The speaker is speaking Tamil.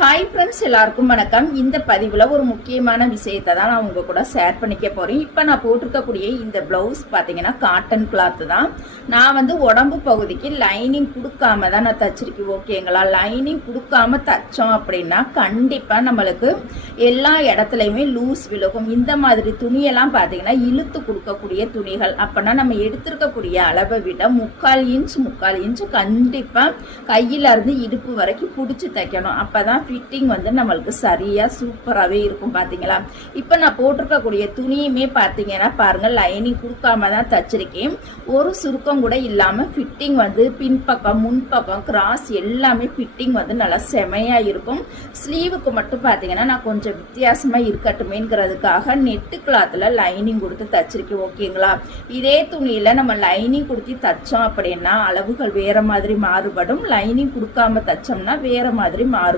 ஹாய் ஃப்ரெண்ட்ஸ், எல்லாருக்கும் வணக்கம். இந்த பதிவில் ஒரு முக்கியமான விஷயத்தை தான் நான் உங்கள் கூட ஷேர் பண்ணிக்க போகிறேன். இப்போ நான் போட்டிருக்கக்கூடிய இந்த ப்ளவுஸ் பார்த்தீங்கன்னா காட்டன் கிளாத்து தான். நான் உடம்பு பகுதிக்கு லைனிங் கொடுக்காம தான் நான் தச்சிருக்கேன். ஓகேங்களா? லைனிங் கொடுக்காம தச்சோம் அப்படின்னா கண்டிப்பாக நம்மளுக்கு எல்லா இடத்துலையுமே லூஸ் விழுகும். இந்த மாதிரி துணியெல்லாம் பார்த்தீங்கன்னா இழுத்து கொடுக்கக்கூடிய துணிகள். அப்போனா நம்ம எடுத்திருக்கக்கூடிய அளவை விட 3/4 இன்ச் கண்டிப்பாக கையில இருந்து இடுப்பு வரைக்கும் பிடிச்சி தைக்கணும். அப்போ தான் ஃபிட்டிங் நம்மளுக்கு சரியாக சூப்பராகவே இருக்கும். பார்த்தீங்களா? இப்போ நான் போட்டிருக்கக்கூடிய துணியுமே பார்த்தீங்கன்னா பாருங்கள், லைனிங் கொடுக்காம தான் தச்சிருக்கேன். ஒரு சுருக்கம் கூட இல்லாமல் ஃபிட்டிங் பின்பக்கம் முன்பக்கம் கிராஸ் எல்லாமே ஃபிட்டிங் நல்லா செமையாக இருக்கும். ஸ்லீவுக்கு மட்டும் பார்த்தீங்கன்னா நான் கொஞ்சம் வித்தியாசமாக இருக்கட்டுமேங்கிறதுக்காக நெட்டு கிளாத்தில் லைனிங் கொடுத்து தச்சிருக்கேன். ஓகேங்களா? இதே துணியில் நம்ம லைனிங் கொடுத்து தச்சோம் அப்படின்னா அளவுகள் வேற மாதிரி மாறுபடும். லைனிங் கொடுக்காம தச்சோம்னா வேற மாதிரி மாறுபடும்.